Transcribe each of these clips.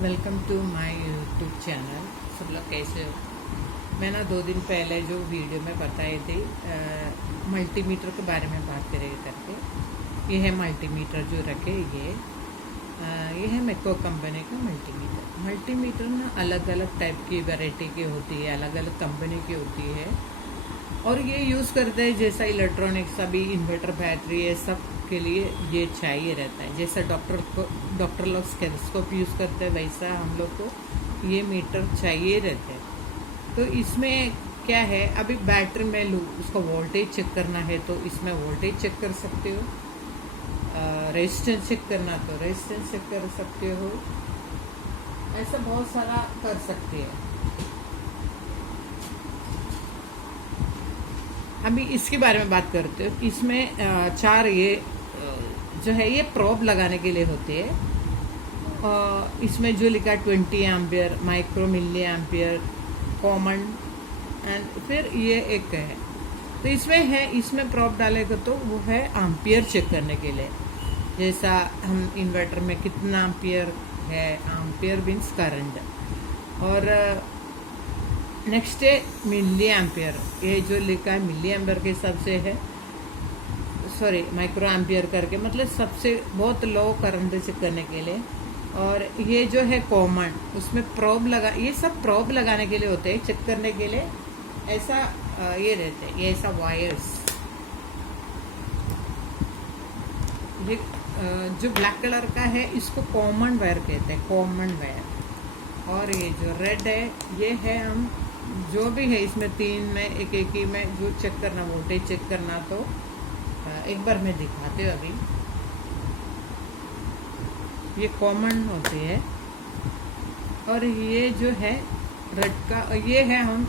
Welcome to my YouTube channel. सब लोग कैसे हो? मैं ना 2 दिन पहले जो वीडियो में बताई थी मल्टीमीटर के बारे में बात करेंगे करके। ये है मल्टीमीटर जो रखे ये है मेको कंपनी का मल्टीमीटर। मल्टीमीटर ना अलग अलग टाइप की वैरायटी की होती है, अलग अलग कंपनी की होती है और ये यूज़ करते हैं जैसा इलेक्ट्रॉनिक्स अभी इन्वर्टर बैटरी ये सब के लिए ये चाहिए रहता है। जैसा डॉक्टर लोग स्टेथोस्कोप यूज़ करते हैं वैसा हम लोग को ये मीटर चाहिए रहते हैं। तो इसमें क्या है, अभी बैटरी में लूँ उसको वोल्टेज चेक करना है तो इसमें वोल्टेज चेक कर सकते हो, रेजिस्टेंस चेक करना तो रेजिस्टेंस चेक कर सकते हो, ऐसा बहुत सारा कर सकते हैं। अभी इसके बारे में बात करते हो। इसमें 4 ये जो है ये प्रोब लगाने के लिए होते हैं। इसमें जो लिखा 20 ampere, micro milli ampere, common and फिर ये एक है। तो इसमें प्रोब डालेगा तो वो है एम्पियर चेक करने के लिए। जैसा हम इन्वर्टर में कितना एम्पियर है, एम्पियर मीन्स करंट। और नेक्स्ट है मिली एम्पियर, ये जो लिखा है मिली एम्पियर के हिसाब से है, सॉरी माइक्रो एम्पियर करके, मतलब सबसे बहुत लो करंट चेक करने के लिए। और ये जो है कॉमन, उसमें प्रोब लगा, ये सब प्रोब लगाने के लिए होते हैं, चेक करने के लिए। ऐसा ये रहते हैं, ये ऐसा वायर्स। ये जो ब्लैक कलर का है इसको कॉमन वायर कहते हैं, कॉमन वायर। और ये जो रेड है ये है हम जो भी है इसमें 3 में एक ही में जो चेक करना, वोल्टेज चेक करना तो एक बार मैं दिखाते हूँ। अभी ये कॉमन होती है और ये जो है रेड का ये है हम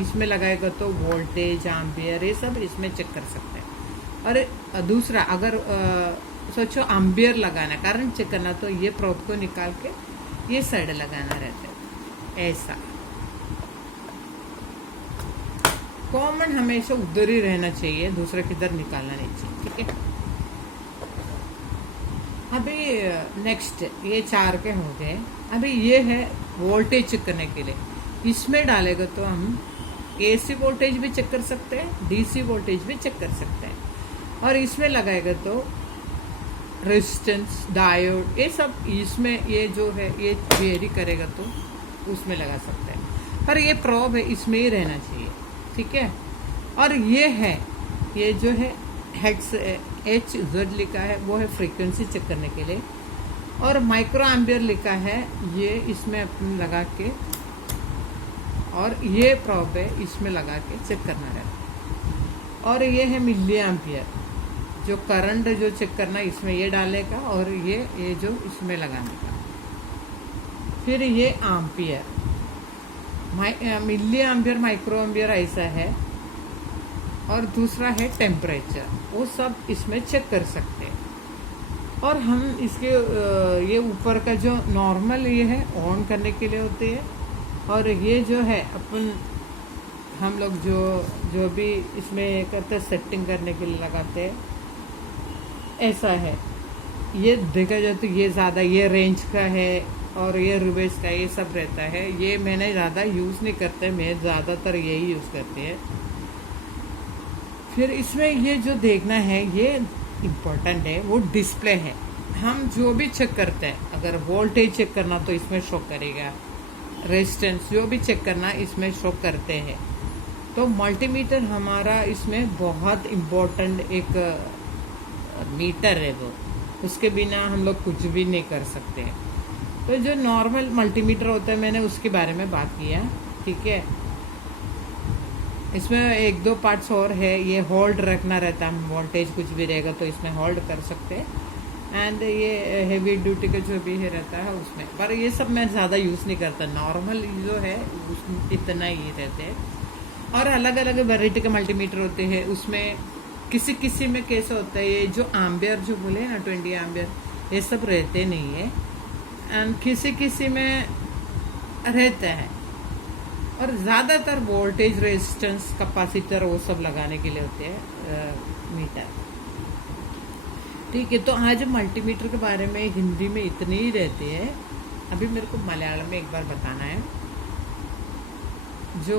इसमें लगाएगा तो वोल्टेज एम्पियर ये सब इसमें चेक कर सकते हैं। और दूसरा अगर सोचो एम्पियर लगाना, करंट चेक करना तो ये प्रोब को निकाल के ये साइड लगाना रहता है ऐसा। कॉमन हमेशा उधर ही रहना चाहिए, दूसरा किधर निकालना नहीं चाहिए, ठीक है। अभी नेक्स्ट ये 4 के हो गए। अभी ये है वोल्टेज चेक करने के लिए। इसमें डालेगा तो हम एसी वोल्टेज भी चेक कर सकते हैं, डीसी वोल्टेज भी चेक कर सकते हैं। और इसमें लगाएगा तो रेजिस्टेंस, डायोड ये सब इसमें, ये जो है ये वेरी करेगा तो उसमें लगा सकते हैं। पर ये प्रोब है इसमें ही रहना चाहिए, ठीक है। और ये है, ये जो है हेड्स HZ लिखा है वो है फ्रीक्वेंसी चेक करने के लिए। और माइक्रो एम्पियर लिखा है ये इसमें अपन लगा के, और ये प्रोब है इसमें लगा के चेक करना है। और ये है मिली एम्पियर, जो करंट जो चेक करना इसमें ये डालने का और ये जो इसमें लगाने का। फिर ये ampere, milli ampere, micro ampere ऐसा है। और दूसरा है टेम्परेचर, वो सब इसमें चेक कर सकते हैं। और हम इसके ये ऊपर का जो नॉर्मल ये है ऑन करने के लिए होते हैं। और ये जो है अपन हम लोग जो भी इसमें करते हैं सेटिंग करने के लिए लगाते हैं ऐसा है। ये देखा जाए तो ये ज़्यादा ये रेंज का है और ये रिवर्स का ये सब रहता है। ये मैंने ज़्यादा यूज़ नहीं करते, मैं ज़्यादातर यही यूज़ करती है। फिर इसमें ये जो देखना है ये इम्पोर्टेंट है, वो डिस्प्ले है। हम जो भी चेक करते हैं, अगर वोल्टेज चेक करना तो इसमें शो करेगा, रेजिस्टेंस जो भी चेक करना इसमें शो करते हैं। तो मल्टीमीटर हमारा इसमें बहुत इम्पोर्टेंट एक मीटर है वो, उसके बिना हम लोग कुछ भी नहीं कर सकते। तो जो नॉर्मल मल्टीमीटर होता है मैंने उसके बारे में बात किया, ठीक है। इसमें 1-2 पार्ट्स और है। ये होल्ड रखना रहता है, वोल्टेज कुछ भी रहेगा तो इसमें होल्ड कर सकते हैं। एंड ये हेवी ड्यूटी का जो भी है रहता है उसमें, पर ये सब मैं ज़्यादा यूज़ नहीं करता, नॉर्मल जो है इतना ही रहते हैं। और अलग अलग वैरायटी के मल्टीमीटर होते हैं, उसमें किसी किसी में कैसे होता है, ये जो एम्पियर जो बोले ना 20 एम्पियर ये सब रहते नहीं है, एंड किसी किसी में रहता है। और ज़्यादातर वोल्टेज, रेजिस्टेंस, कैपेसिटर वो सब लगाने के लिए होते हैं मीटर, ठीक है। तो आज मल्टीमीटर के बारे में हिंदी में इतनी ही रहती है। अभी मेरे को मलयालम में एक बार बताना है जो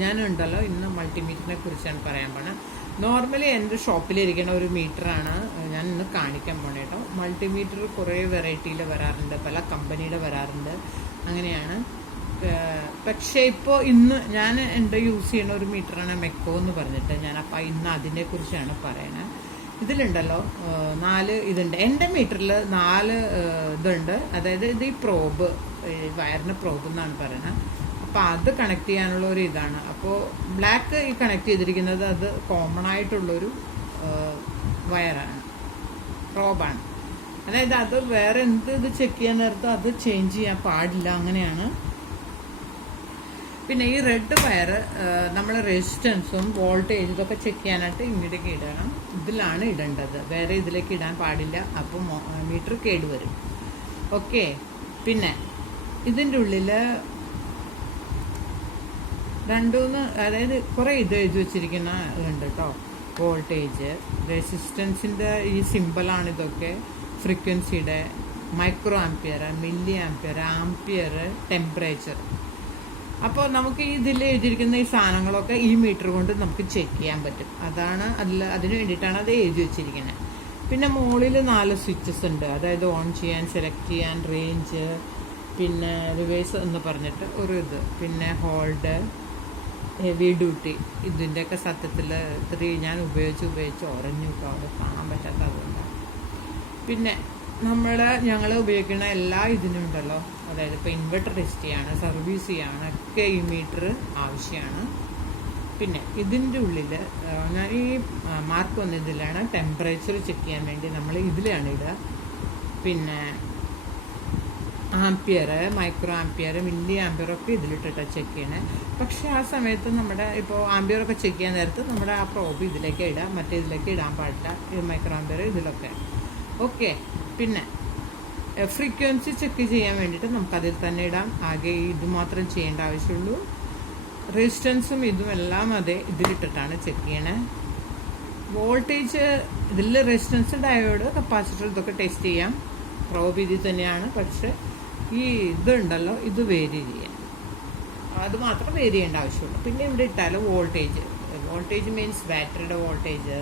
ഞാനുണ്ടല്ലോ ഇന്ന് മൾട്ടിമീറ്ററിനെ കുറിച്ചാണ് പറയാൻ പോണത്. നോർമലി എൻ്റെ ഷോപ്പിലിരിക്കുന്ന ഒരു മീറ്ററാണ് ഞാൻ ഇന്ന് കാണിക്കാൻ പോണേ കേട്ടോ. മൾട്ടിമീറ്റർ കുറേ വെറൈറ്റിയിൽ വരാറുണ്ട്, പല കമ്പനിയുടെ വരാറുണ്ട്, അങ്ങനെയാണ്. പക്ഷേ ഇപ്പോൾ ഇന്ന് ഞാൻ എൻ്റെ യൂസ് ചെയ്യുന്ന ഒരു മീറ്ററാണ് മെക്കോ എന്ന് പറഞ്ഞിട്ട്. ഞാൻ അപ്പം ഇന്ന് അതിനെക്കുറിച്ചാണ് പറയണത്. ഇതിലുണ്ടല്ലോ 4 ഇതുണ്ട്. എൻ്റെ മീറ്ററിൽ 4 ഇതുണ്ട്. അതായത് ഇത് ഈ പ്രോബ്, വയറിന് പ്രോബ് എന്നാണ് പറയുന്നത്. അപ്പോൾ അത് കണക്ട് ചെയ്യാനുള്ള ഒരു ഇതാണ്. അപ്പോൾ ബ്ലാക്ക് ഈ കണക്ട് ചെയ്തിരിക്കുന്നത് അത് കോമൺ ആയിട്ടുള്ളൊരു വയറാണ്, പ്രോബാണ്. അതായത് അത് വേറെ എന്ത് ഇത് ചെക്ക് ചെയ്യാൻ നേരത്ത് അത് ചേഞ്ച് ചെയ്യാൻ പാടില്ല, അങ്ങനെയാണ്. പിന്നെ ഈ റെഡ് വയർ നമ്മൾ റെസിസ്റ്റൻസും വോൾട്ടേജും ഇതൊക്കെ ചെക്ക് ചെയ്യാനായിട്ട് ഇങ്ങോട്ടേക്ക് ഇടണം. ഇതിലാണ് ഇടേണ്ടത്, വേറെ ഇതിലേക്ക് ഇടാൻ പാടില്ല. അപ്പോൾ മീറ്റർ കേടുവരും. ഓക്കെ. പിന്നെ ഇതിൻ്റെ ഉള്ളിൽ 2-3 അതായത് കുറേ ഇത് എഴുതി വെച്ചിരിക്കുന്ന ഇതുണ്ട് കേട്ടോ. വോൾട്ടേജ്, റെസിസ്റ്റൻസിൻ്റെ ഈ സിമ്പിളാണ് ഇതൊക്കെ, ഫ്രീക്വൻസിയുടെ, micro ampere, milli ampere, ampere, temperature. അപ്പോൾ നമുക്ക് ഇതിൽ എഴുതിയിരിക്കുന്ന ഈ സാധനങ്ങളൊക്കെ ഈ മീറ്റർ കൊണ്ട് നമുക്ക് ചെക്ക് ചെയ്യാൻ പറ്റും. അതാണ് അതിന് വേണ്ടിയിട്ടാണ് അത് എഴുതി വെച്ചിരിക്കുന്നത്. പിന്നെ മുകളിൽ 4 സ്വിച്ചസ് ഉണ്ട്. അതായത് ഓൺ ചെയ്യാൻ, സെലക്ട് ചെയ്യാൻ, റേഞ്ച്, പിന്നെ റിവേഴ്സ് എന്ന് പറഞ്ഞിട്ട് ഒരു ഇത്, പിന്നെ ഹോൾഡ്, ഹെവി ഡ്യൂട്ടി. ഇതിൻ്റെയൊക്കെ സത്യത്തിൽ ഇത്തിരി ഞാൻ ഉപയോഗിച്ച് ഉറഞ്ഞു അവിടെ കാണാൻ പറ്റാത്ത അതുകൊണ്ടാണ്. പിന്നെ ഞങ്ങൾ ഉപയോഗിക്കുന്ന എല്ലാ ഇതിനുണ്ടല്ലോ, അതായത് ഇപ്പോൾ ഇൻവെർട്ടർ ടെസ്റ്റ് ചെയ്യാണ്, സർവീസ് ചെയ്യാണ് ഒക്കെ ഈ മീറ്റർ ആവശ്യമാണ്. പിന്നെ ഇതിൻ്റെ ഉള്ളിൽ ഞാൻ ഈ മാർക്ക് വന്നതിലാണ് ടെമ്പറേച്ചർ ചെക്ക് ചെയ്യാൻ വേണ്ടി നമ്മൾ ഇതിലാണ് ഇടുക. പിന്നെ ampere, micro ampere, milli ampere ഒക്കെ ഇതിലിട്ടിട്ട് ചെക്ക് ചെയ്യണേ. പക്ഷെ ആ സമയത്ത് നമ്മുടെ ഇപ്പോൾ ആംപിയറൊക്കെ ചെക്ക് ചെയ്യാൻ നേരത്ത് നമ്മുടെ ആ പ്രോബ് ഇതിലേക്ക് ഇടാം, മറ്റേ ഇതിലേക്ക് ഇടാൻ പാടില്ല. ഈ മൈക്രോ ആംപിയർ ഇതിലൊക്കെ ഓക്കെ. പിന്നെ ഫ്രീക്വൻസി ചെക്ക് ചെയ്യാൻ വേണ്ടിയിട്ട് നമുക്കതിൽ തന്നെ ഇടാം. ആകെ ഇത് മാത്രം ചെയ്യേണ്ട ആവശ്യമുള്ളൂ. റെസിസ്റ്റൻസും ഇതും എല്ലാം അതെ ഇതിലിട്ടിട്ടാണ് ചെക്ക് ചെയ്യണേ. വോൾട്ടേജ് ഇതിൽ റെസിസ്റ്റൻസ്, ഡയോഡ്, കപ്പാസിറ്റർ ഇതൊക്കെ ടെസ്റ്റ് ചെയ്യാം. പ്രോബ് ഇതിൽ തന്നെയാണ്. പക്ഷെ ഈ ഇതുണ്ടല്ലോ ഇത് വേരി ചെയ്യാം, അത് മാത്രം വേരി ചെയ്യേണ്ട ആവശ്യമുള്ളൂ. പിന്നെ ഇവിടെ ഇട്ടാൽ വോൾട്ടേജ് മീൻസ് ബാറ്ററിയുടെ വോൾട്ടേജ്,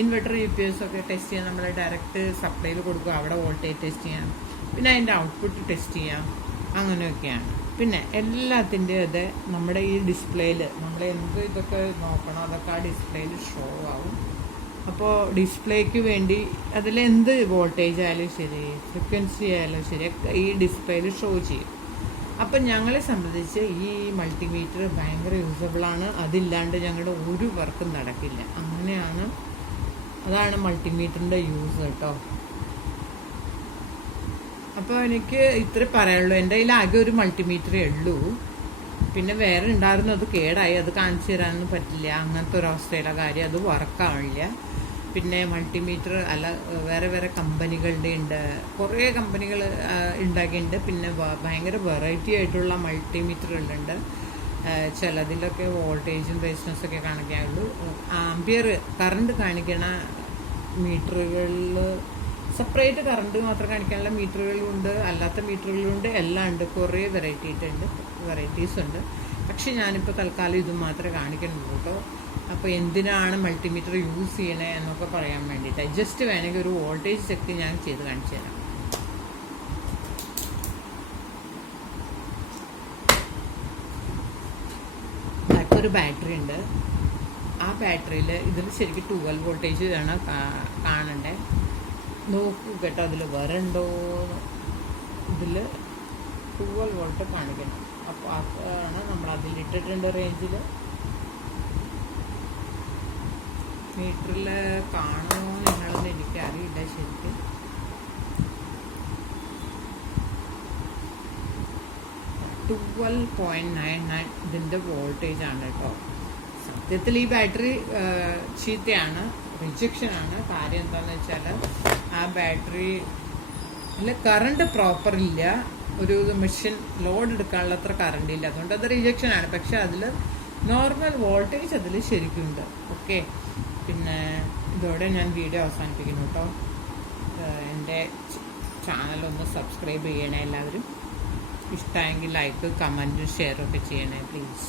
ഇൻവെർട്ടർ UPS ഒക്കെ ടെസ്റ്റ് ചെയ്യാൻ നമ്മൾ ഡയറക്റ്റ് സപ്ലൈയിൽ കൊടുക്കുക, അവിടെ വോൾട്ടേജ് ടെസ്റ്റ് ചെയ്യാം. പിന്നെ അതിൻ്റെ ഔട്ട്പുട്ട് ടെസ്റ്റ് ചെയ്യാം, അങ്ങനെയൊക്കെയാണ്. പിന്നെ എല്ലാത്തിൻ്റെ അത് നമ്മുടെ ഈ ഡിസ്പ്ലേയിൽ നമ്മൾ എന്ത് ഇതൊക്കെ നോക്കണം അതൊക്കെ ആ ഡിസ്പ്ലേയിൽ ഷോ ആവും. അപ്പോൾ ഡിസ്പ്ലേക്ക് വേണ്ടി അതിലെന്ത് വോൾട്ടേജ് ആയാലും ശരി, ഫ്രീക്വൻസി ആയാലും ശരി ഒക്കെ ഈ ഡിസ്പ്ലേയിൽ ഷോ ചെയ്യും. അപ്പം ഞങ്ങളെ സംബന്ധിച്ച് ഈ മൾട്ടിമീറ്റർ ഭയങ്കര യൂസബിളാണ്. അതില്ലാണ്ട് ഞങ്ങളുടെ ഒരു വർക്കും നടക്കില്ല. അങ്ങനെയാണ്, അതാണ് മൾട്ടിമീറ്ററിൻ്റെ യൂസ് കേട്ടോ. അപ്പോൾ എനിക്ക് ഇത്ര പറയാനുള്ളൂ. എൻ്റെ കയ്യിൽ ആകെ ഒരു മൾട്ടിമീറ്ററേ ഉള്ളൂ. പിന്നെ വേറെ ഉണ്ടായിരുന്നു, അത് കേടായി, അത് കാണിച്ചു തരാനൊന്നും പറ്റില്ല. അങ്ങനത്തെ ഒരു അവസ്ഥയുടെ കാര്യം, അത് വർക്കാവില്ല. പിന്നെ മൾട്ടിമീറ്റർ അല്ല വേറെ കമ്പനികളുടെ ഉണ്ട്, കുറേ കമ്പനികൾ ഉണ്ടാക്കിയിട്ടുണ്ട്. പിന്നെ ഭയങ്കര വെറൈറ്റി ആയിട്ടുള്ള മൾട്ടിമീറ്ററുകളുണ്ട്. ചിലതിലൊക്കെ വോൾട്ടേജും റെസിസ്റ്റൻസൊക്കെ കാണിക്കാനുള്ളൂ. ആംപിയർ കറണ്ട് കാണിക്കണ മീറ്ററുകളിൽ സെപ്പറേറ്റ് കറണ്ട് മാത്രം കാണിക്കാനുള്ള മീറ്ററുകളുണ്ട്, അല്ലാത്ത മീറ്ററുകളുണ്ട്, എല്ലാം ഉണ്ട്. കുറേ വെറൈറ്റീസ് ഉണ്ട്. പക്ഷെ ഞാനിപ്പോൾ തൽക്കാലം ഇത് മാത്രമേ കാണിക്കുന്നുള്ളൂ കേട്ടോ. അപ്പോൾ എന്തിനാണ് മൾട്ടിമീറ്റർ യൂസ് ചെയ്യണേ എന്നൊക്കെ പറയാൻ വേണ്ടിയിട്ട്. ജസ്റ്റ് വേണമെങ്കിൽ ഒരു വോൾട്ടേജ് ചെക്ക് ഞാൻ ചെയ്ത് കാണിച്ചു തരാം. ഒരു ബാറ്ററി ഉണ്ട്. ആ ബാറ്ററിയിൽ ഇതിൽ ശരിക്കും 12 വോൾട്ടേജ് ആണ് കാണണ്ടേ. നോക്കൂ കേട്ടോ, അതിൽ വരണ്ടോ. ഇതിൽ 12 വോൾട്ട് കാണിക്കണം. അപ്പോൾ അതാണ് നമ്മൾ അതിലിട്ടിട്ടുണ്ട് റേഞ്ചിൽ. മീറ്ററിൽ കാണുമോ നിങ്ങളെന്ന് എനിക്കറിയില്ല ശരിക്കും. $12.99 ഇതിൻ്റെ വോൾട്ടേജ് ആണ് കേട്ടോ. സത്യത്തിൽ ഈ ബാറ്ററി ചീത്തയാണ്, റിജക്ഷനാണ്. കാര്യം എന്താണെന്ന് വെച്ചാൽ ആ ബാറ്ററിയിൽ കറണ്ട് പ്രോപ്പർ ഇല്ല. ഒരു മെഷീൻ ലോഡ് എടുക്കാനുള്ള അത്ര കറണ്ട് ഇല്ല, അതുകൊണ്ട് അത് റിജക്ഷനാണ്. പക്ഷെ അതിൽ നോർമൽ വോൾട്ടേജ് അതിൽ ശരിക്കുണ്ട്. ഓക്കെ. പിന്നെ ഇതോടെ ഞാൻ വീഡിയോ അവസാനിപ്പിക്കുന്നു കേട്ടോ. എൻ്റെ ചാനലൊന്ന് സബ്സ്ക്രൈബ് ചെയ്യണേ എല്ലാവരും. ഇഷ്ടമായെങ്കിൽ ലൈക്ക് കമൻറ്റ് ഷെയറൊക്കെ ചെയ്യണേ പ്ലീസ്.